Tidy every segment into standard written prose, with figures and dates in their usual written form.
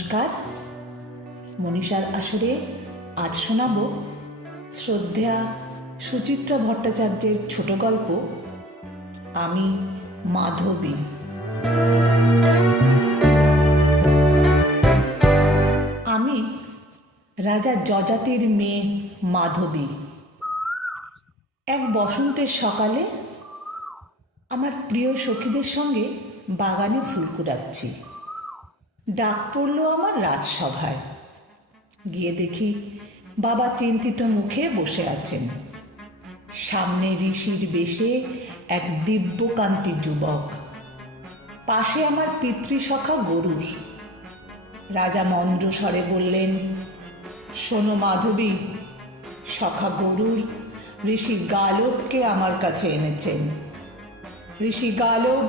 নমস্কার। মনীষার আসরে আজ শোনাব শ্রদ্ধেয়া সুচিত্রা ভট্টাচার্যের ছোট গল্প আমি মাধবী। আমি রাজা যযাতির মেয়ে মাধবী। এক বসন্তের সকালে আমার প্রিয় সখীদের সঙ্গে বাগানে ফুল কুড়াচ্ছি। ডাক পড়ল আমার রাজসভায়। গিয়ে দেখি বাবা চিন্তিত মুখে বসে আছেন। সামনে ঋষির বেশে এক দিব্যকান্তি যুবক, পাশে আমার পিতৃসখা গরুর। রাজা মন্দ্র স্বরে বললেন, শোনো মাধবী, সখা গরুর ঋষি গালবকে আমার কাছে এনেছেন। ঋষি গালব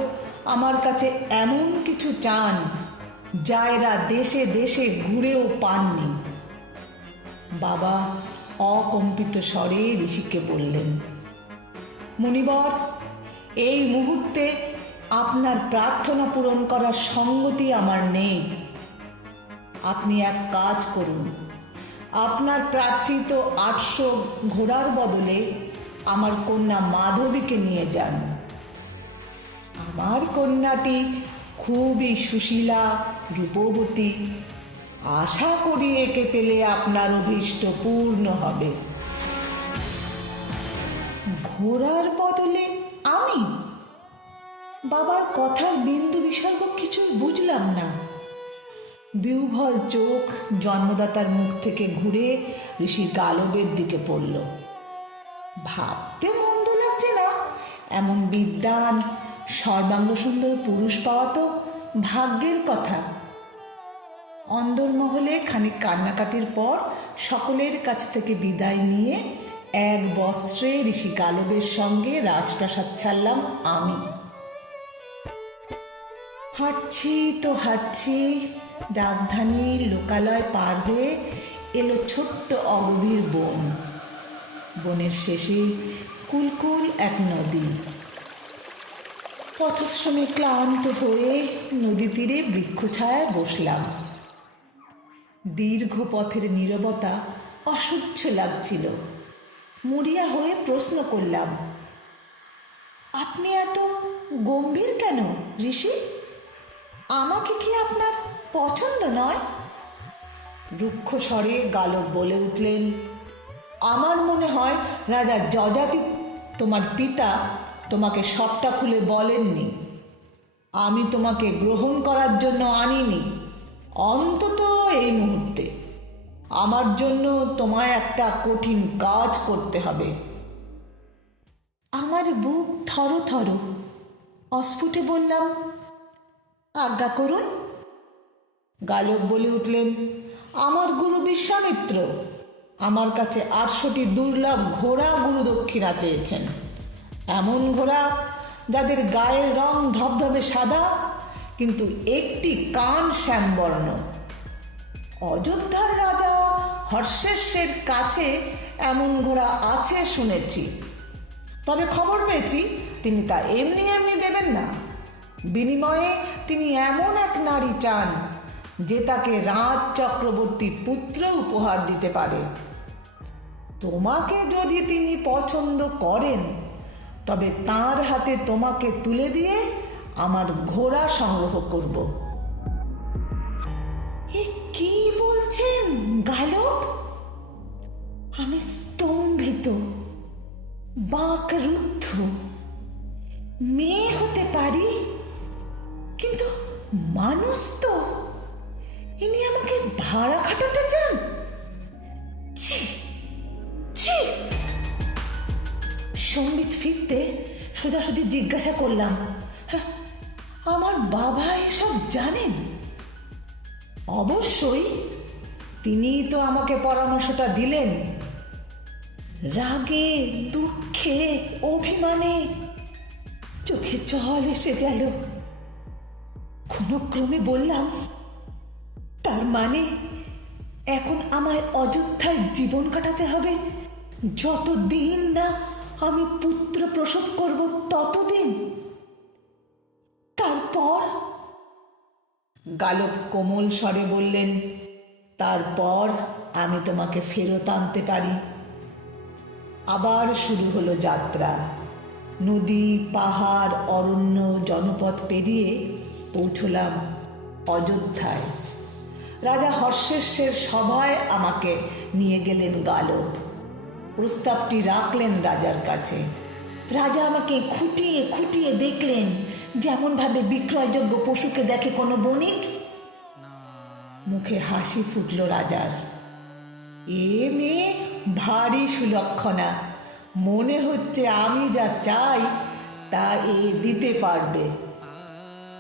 আমার কাছে এমন কিছু চান যা এরা দেশে দেশে ঘুরেও পাননি। বাবা অকম্পিত স্বরে ঋষিকে বললেন, মুনিবর, এই মুহূর্তে আপনার প্রার্থনা পূরণ করার সঙ্গতি আমার নেই। আপনি এক কাজ করুন, আপনার প্রার্থিত 800 ঘোড়ার বদলে আমার কন্যা মাধবীকে নিয়ে যান। আমার কন্যাটি খুবই সুশীলা, রূপবতী। আশা করি একে পেলে আপনার অভীষ্ট পূর্ণ হবে। ঘোড়ার বদলে আমি? বাবার কথার বিন্দু বিসর্গ কিছু বুঝলাম না। বিহ্বল চোখ জন্মদাতার মুখ থেকে ঘুরে ঋষি গালবের দিকে পড়ল। ভাবতে মন্দ লাগছে না, এমন বিদ্বান সর্বাঙ্গ সুন্দর পুরুষ পাওয়া তো ভাগ্যের কথা। অন্দরমহলে খানিক কান্নাকাটির পর সকলের কাছ থেকে বিদায় নিয়ে এক বস্ত্রে ঋষি গালবের সঙ্গে রাজপ্রাসাদ ছাড়লাম আমি। হাঁটছি তো হাঁটছি, রাজধানীর লোকালয় পার হয়ে এলো ছোট্ট অগভীর বন। বনের শেষে কুলকুল এক নদী। পথশ্রমে ক্লান্ত হয়ে নদী তীরে বৃক্ষছায়ায় বসলাম। দীর্ঘ পথের নীরবতা অসহ্য লাগছিল। মরিয়া হয়ে প্রশ্ন করলাম, আপনি এত গম্ভীর কেন ঋষি? আমাকে কি আপনার পছন্দ নয়? রুক্ষ স্বরে গালব বলে উঠলেন, আমার মনে হয় রাজা যযাতি তোমার পিতা তোমাকে সবটা খুলে বলেননি। আমি তোমাকে গ্রহণ করার জন্য আনিনি, অন্তত এই মুহূর্তে। আমার জন্য তোমায় একটা কঠিন কাজ করতে হবে। আমার বুক থর থর। অস্ফুটে বললাম, আজ্ঞা করুন। গালব বলে উঠলেন, আমার গুরু বিশ্বামিত্র আমার কাছে 800টি দুর্লভ ঘোড়া গুরু দক্ষিণা চেয়েছেন। এমন ঘোড়া যাদের গায়ের রং ধবধবে সাদা, কিন্তু একটি কান শ্যামবর্ণ। অযোধ্যার রাজা হর্ষেশ্বের কাছে এমন ঘোড়া আছে শুনেছি, তবে খবর পেয়েছি তিনি তা এমনি এমনি দেবেন না। বিনিময়ে তিনি এমন এক নারী চান যে তাকে রাজ চক্রবর্তীর পুত্র উপহার দিতে পারে। তোমাকে যদি তিনি পছন্দ করেন তবে তার হাতে তোমাকে তুলে দিয়ে আমার ঘোড়া সংগ্রহ করব। এ কি বলছেন গালব? আমি স্তম্ভিত, বাকরুদ্ধ। মেয়ে হতে পারি, কিন্তু মানুষ তো। ইনি আমাকে ভাড়া খাটাতে চান? ছি ছি। সম্বিত ফিরতে সোজাসুজি জিজ্ঞাসা করলাম, আমার বাবা এসব জানেন? অবশ্যই, তিনিই তো আমাকে পরামর্শটা দিলেন। রাগে, দুঃখে, অভিমানে চোখে জল এসে গেল। ক্ষণক্রমে বললাম, তার মানে এখন আমায় অযোধ্যায় জীবন কাটাতে হবে যতদিন না আমি পুত্র প্রসব করব ততদিন। তারপর গালব কোমল স্বরে বললেন, তারপর আমি তোমাকে ফেরত আনতে পারি। আবার শুরু হলো যাত্রা। নদী, পাহাড়, অরণ্য, জনপদ পেরিয়ে পৌঁছলাম অযোধ্যায়। রাজা হর্ষেশ্বরের সভায় আমাকে নিয়ে গেলেন গালব। প্রস্তাবটি রাখলেন রাজার কাছে। রাজা আমাকে খুঁটিয়ে খুঁটিয়ে দেখলেন, যেমনভাবে বিক্রয়যোগ্য পশুকে দেখে কোনো বণিক। মুখে হাসি ফুটল রাজার। এ মেয়ে ভারী সুলক্ষণা, মনে হচ্ছে আমি যা চাই তা এ দিতে পারবে।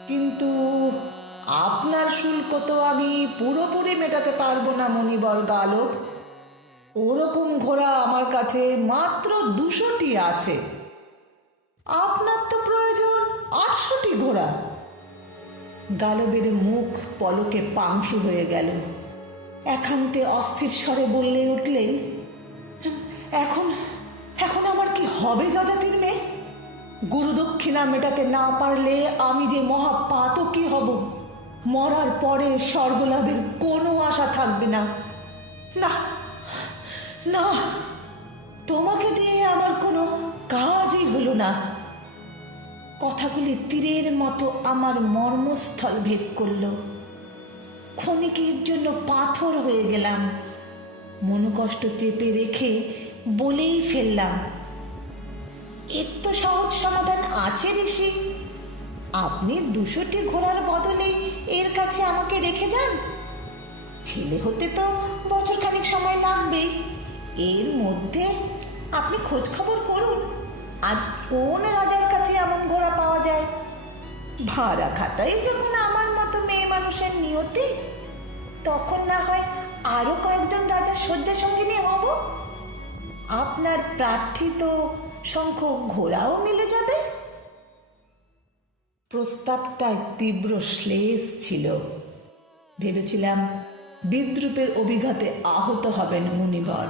কিন্তু আপনার শুল্ক তো আমি পুরোপুরি মেটাতে পারবো না মনিবর গালব। ওরকম ঘোড়া আমার কাছে মাত্র 200টি আছে, আপনার তো প্রয়োজন 800টি ঘোড়া। গালবের মুখ পলকে পাংশু হয়ে গেল। একান্তে অস্থির স্বরে বললে উঠলেন, এখন এখন আমার কি হবে যজাতির মেয়ে? গুরুদক্ষিণা মেটাতে না পারলে আমি যে মহাপাতকী হব। মরার পরে স্বর্গলাভের কোনো আশা থাকবে না। না না, তোমাকে দিয়ে আমার কোনো কাজই হলো না। কথাগুলি তীরের মতো আমার মর্মস্থল ভেদ করল। ক্ষণিকের জন্য পাথর হয়ে গেলাম। মনোকষ্ট চেপে রেখে বলেই ফেললাম, এর তো সহজ সমাধান আছে ঋষি। আপনি 200টি ঘোড়ার বদলে এর কাছে আমাকে রেখে যান। ছেলে হতে তো বছরখানিক সময় লাগবেই। এর মধ্যে আপনি খোঁজ খবর করুন, আর কোন রাজার কাছে এমন ঘোড়া পাওয়া যায়। ভাড়া খাটাই যখন আমার মতো মেয়ে মানুষের নিয়তি, তখন না হয় আরো কয়েকজন রাজার শয্যা সঙ্গিনী হব। আপনার প্রার্থিত সংখ্যক ঘোড়াও মিলে যাবে। প্রস্তাবটায় তীব্র শ্লেষ ছিল। ভেবেছিলাম বিদ্রূপের অভিঘাতে আহত হবেন মুনিবর,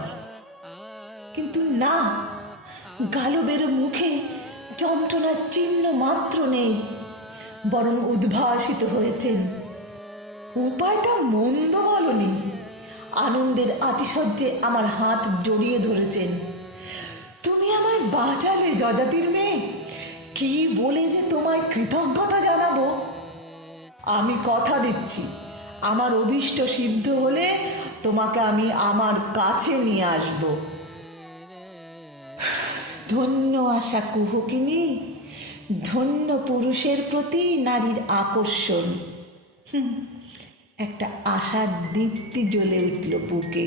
কিন্তু না, গালবের মুখে যন্ত্রণার চিহ্ন মাত্র নেই, বরং উদ্ভাসিত হয়েছেন। উপায়টা মন্দ বলনি। আনন্দের আতিশয্যে আমার হাত জড়িয়ে ধরেছেন। তুমি আমায় বাঁচালে যজাতির মেয়ে, কি বলে যে তোমায় কৃতজ্ঞতা জানাবো। আমি কথা দিচ্ছি, আমার অভীষ্ট সিদ্ধ হলে তোমাকে আমি আমার কাছে নিয়ে আসব। ধন্য আশা কুহকিনী, ধন্য পুরুষের প্রতি নারীর আকর্ষণ। একটা আশার দীপ্তি জ্বলে উঠল বুকে।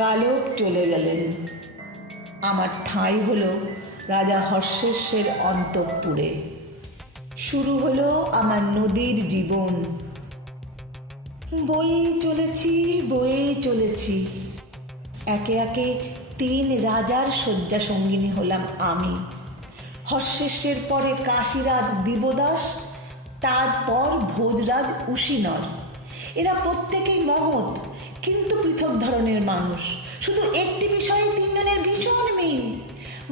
গালব চলে গেলেন। আমার ঠাঁই হলো রাজা হর্ষেশ্বরের অন্তঃপুরে। শুরু হলো আমার নদীর জীবন। বয়ে চলেছি। একে একে 3 রাজার শয্যা সঙ্গিনী হলাম আমি। হর্ষেশ্বরের পরে কাশীরাজ দিবদাস, তারপর ভোজরাজ উশিনর। এরা প্রত্যেকেই মহৎ, কিন্তু পৃথক ধরনের মানুষ। শুধু একটি বিষয়ে 3 জনের ভীষণ মিল।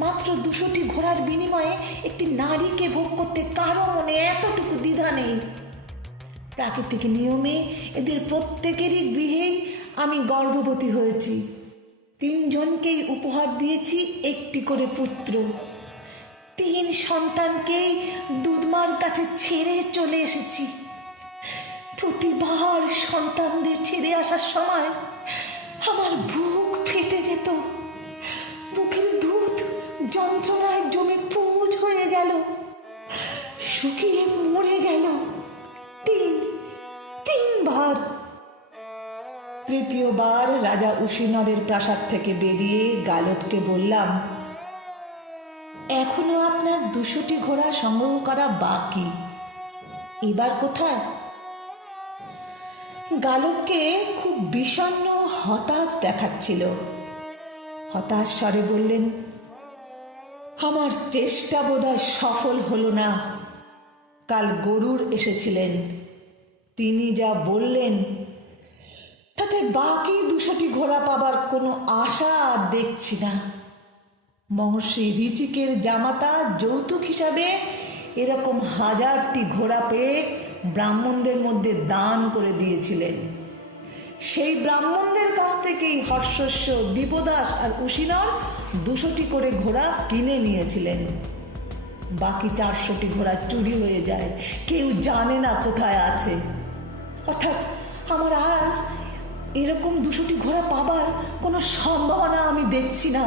মাত্র 200টি ঘোড়ার বিনিময়ে একটি নারীকে ভোগ করতে কারো মনে এতটুকু দ্বিধা নেই। প্রাকৃতিক নিয়মে এদের প্রত্যেকেরই গৃহেই আমি গর্ভবতী হয়েছি। 3 জনকেই উপহার দিয়েছি একটি করে পুত্র। 3 সন্তানকেই দুধমার কাছে ছেড়ে চলে এসেছি। প্রতিবার সন্তানদের ছেড়ে আসার সময় আমার বুক ফেটে যেত। বুকের দুধ যন্ত্রণায় জমে পুজ হয়ে গেল, শুকিয়ে মরে গেল। 3বার। তৃতীয়বার রাজা উশিনরের প্রাসাদ থেকে বেরিয়ে গালবকে বললাম, এখনো আপনার 200টি ঘোড়া সংগ্রহ করা বাকি। এবার কোথায়? গালবকে খুব বিষণ্ণ হতাশ দেখাচ্ছিল। হতাশ স্বরে বললেন, আমার চেষ্টা বোধহয় সফল হলো না। কাল গরুর এসেছিলেন, তিনি যা বললেন তাতে বাকি 200টি ঘোড়া পাবার কোনো আশা আর দেখছি না। মহর্ষি ঋচিকের জামাতা যৌতুক হিসাবে এরকম 1000টি ঘোড়া পেয়ে ব্রাহ্মণদের মধ্যে দান করে দিয়েছিলেন। সেই ব্রাহ্মণদের কাছ থেকেই হর্ষস্য, দীপদাস আর উশিনর 200টি করে ঘোড়া কিনে নিয়েছিলেন। বাকি 400টি ঘোড়া চুরি হয়ে যায়, কেউ জানে না কোথায় আছে। অর্থাৎ আমার আর এরকম 200টি ঘোড়া পাবার কোনো সম্ভাবনা আমি দেখছি না।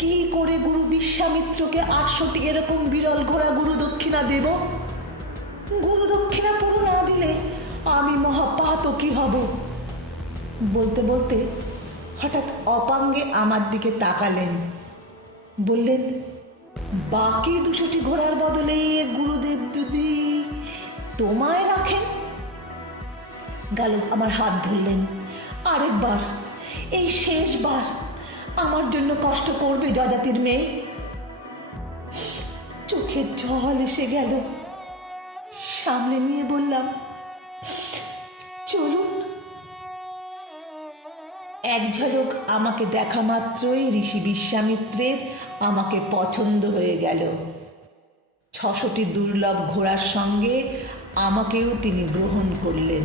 কি করে গুরু বিশ্বামিত্রকে 800টি এরকম বিরল ঘোড়া গুরু দক্ষিণা দেব? গুরু দক্ষিণা পুরো না দিলে আমি মহাপাতকী হব। বলতে বলতে হঠাৎ অপাঙ্গে আমার দিকে তাকালেন, বললেন, বাকি 200টি ঘোড়ার বদলে গুরুদেব যদি তোমায় রাখেন? গালব আমার হাত ধরলেন। আরেকবার, এই শেষবার আমার জন্য কষ্ট করবে যজাতির মেয়ে? চোখের জল এসে গেল। সামনে নিয়ে বললাম, চলুন। এক ঝলক আমাকে দেখা মাত্রই ঋষি বিশ্বামিত্রের আমাকে পছন্দ হয়ে গেল। 600টি দুর্লভ ঘোড়ার সঙ্গে আমাকেও তিনি গ্রহণ করলেন।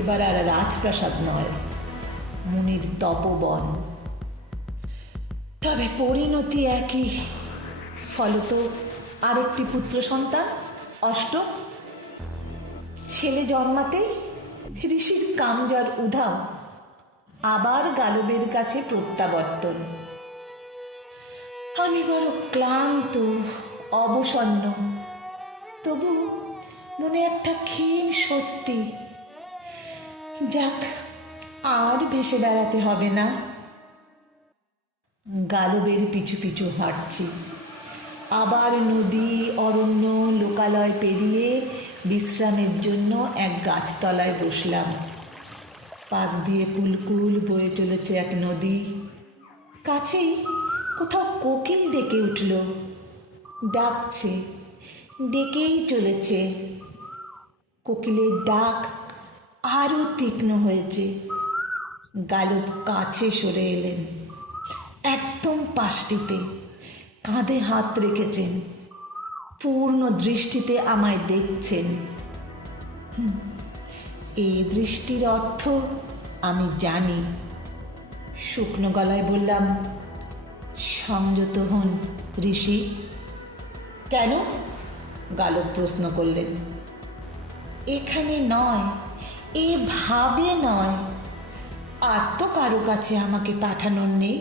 এবার আর রাজপ্রাসাদ নয়, মুনির তপবন। তবে পরিণতি একই। ফলত আরেকটি পুত্র সন্তান, অষ্টক। ছেলে জন্মাতেই ঋষির কামজার উধাও, আবার গালবের কাছে প্রত্যাবর্তন। আমি বড় ক্লান্ত, অবসন্ন, তবু মনে একটা ক্ষীণ স্বস্তি। যাক, আর ভেসে বেড়াতে হবে না। গালবের পিছু পিছু হাঁটছি। আবার নদী, অরণ্য, লোকালয় পেরিয়ে বিশ্রামের জন্য এক গাছতলায় বসলাম। পাশ দিয়ে কুলকুল বয়ে চলেছে এক নদী। কাছেই কোথাও কোকিল ডেকে উঠল, ডাকছে, ডেকেই চলেছে। কোকিলের ডাক আরও তীক্ষ্ণ হয়েছে। গালব কাছে সরে এলেন, একদম পাশটিতে, কাঁধে হাত রেখেছেন, পূর্ণ দৃষ্টিতে আমায় দেখছেন। এই দৃষ্টির অর্থ আমি জানি। শুকনো গলায় বললাম, সংযত হন ঋষি। কেন? গালব প্রশ্ন করলেন। এখানে নয়, এভাবে নয়। আর তো কারো কাছে আমাকে পাঠানোর নেই।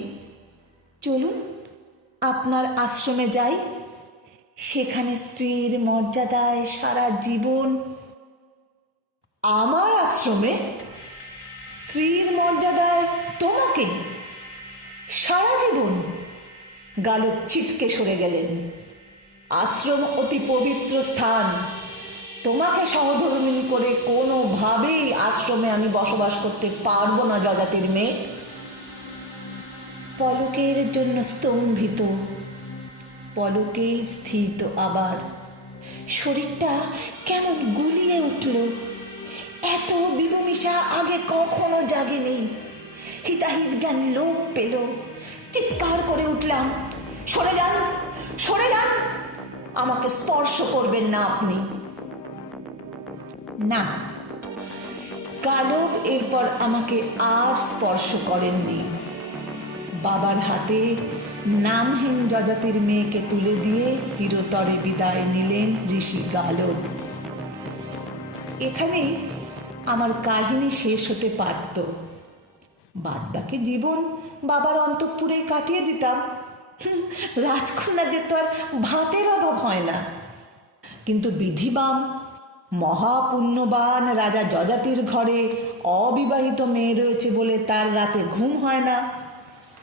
চলুন আপনার আশ্রমে যাই, সেখানে স্ত্রীর মর্যাদায় সারা জীবন। আমার আশ্রমে? স্ত্রীর মর্যাদায় তোমাকে? সারা জীবন? গালব ছিটকে সরে গেলেন। আশ্রম অতি পবিত্র স্থান। তোমাকে সহধর্মিণী করে কোনোভাবেই আশ্রমে আমি বসবাস করতে পারবো না যজাতির মেয়ে। পলকের জন্য স্তম্ভিত, পলকেই স্থিত। আবার শরীরটা কেমন গুলিয়ে উঠল। এত বিভূমিশা আগে কখনো জাগেনি। হিতাহিত জ্ঞান লোপ পেল। চিৎকার করে উঠলাম, সরে যান, সরে যান, আমাকে স্পর্শ করবেন না আপনি। না, গালব এরপর আমাকে আর স্পর্শ করেননি। বাবার হাতে নামহীন যজাতির মেয়েকে তুলে দিয়ে চিরতরে বিদায় নিলেন ঋষি গালব। এখানেই আমার কাহিনী শেষ হতে পারত। বাদবাকি জীবন বাবার অন্তঃপুরেই কাটিয়ে দিতাম। রাজকন্যাদের তো আর ভাতের অভাব হয় না। কিন্তু বিধিবাম মহাপুণ্যবান রাজা যজাতির ঘরে অবিবাহিত মেয়ে রয়েছে বলে তার রাতে ঘুম হয় না।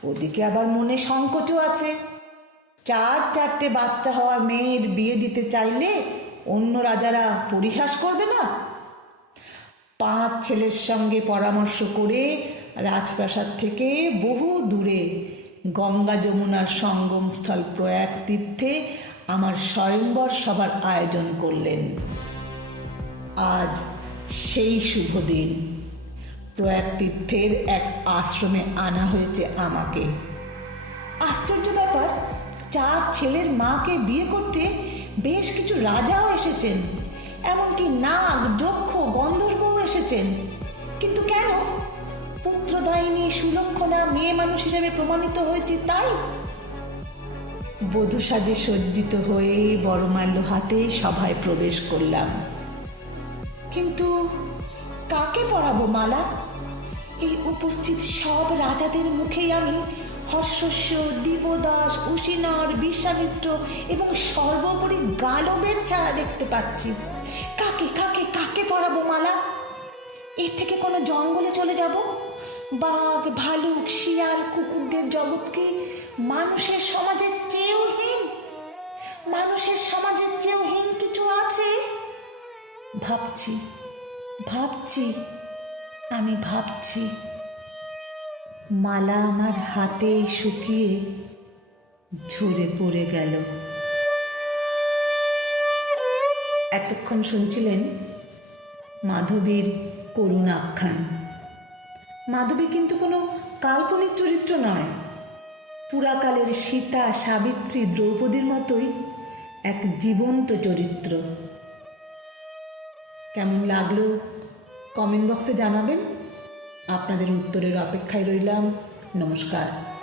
ওদিকে আবার মনে সংকোচও আছে। 4 বাচ্চা হওয়ার মেয়ের বিয়ে দিতে চাইলে অন্য রাজারা পরিহাস করবে না? 5 ছেলের সঙ্গে পরামর্শ করে রাজপ্রাসাদ থেকে বহু দূরে গঙ্গা যমুনার সঙ্গমস্থল প্রয়াগ তীর্থে আমার স্বয়ম্বর সভার আয়োজন করলেন। আজ সেই শুভ দিন। প্রয়াগ তীর্থের এক আশ্রমে আনা হয়েছে আমাকে। আশ্চর্য ব্যাপার, 4 ছেলের মাকে বিয়ে করতে বেশ কিছু রাজাও এসেছেন। এমনকি নাগ, যক্ষ, গন্ধর্বও এসেছেন। কিন্তু কেন? পুত্রদায়িনী সুলক্ষণা মেয়ে মানুষ হিসেবে প্রমাণিত হয়েছে তাই। বধূ সাজে সজ্জিত হয়ে বড়মাল্য হাতে সভায় প্রবেশ করলাম। কিন্তু কাকে পরাবো মালা? এই উপস্থিত সব রাজাদের মুখেই আমি হর্ষস্য, দিবদাস, উশিনর, বিশ্বামিত্র এবং সর্বোপরি গালবের ছায়া দেখতে পাচ্ছি। কাকে কাকে কাকে পরাবো মালা? এর থেকে কোনো জঙ্গলে চলে যাব? বাঘ, ভালুক, শিয়াল, কুকুরদের জগৎ কি মানুষের সমাজের চেয়েও হীন? মানুষের সমাজের চেয়েও হীন কিছু আছে? ভাবছি ভাবছি আমি ভাবছি। মালা আমার হাতেই শুকিয়ে ঝরে পড়ে গেল। এতক্ষণ শুনছিলেন মাধবীর করুণ আখ্যান। মাধবী কিন্তু কোনো কাল্পনিক চরিত্র নয়, পুরাকালের সীতা, সাবিত্রী, দ্রৌপদীর মতোই এক জীবন্ত চরিত্র। কেমন লাগলো কমেন্ট বক্সে জানাবেন। আপনাদের উত্তরের অপেক্ষায় রইলাম। নমস্কার।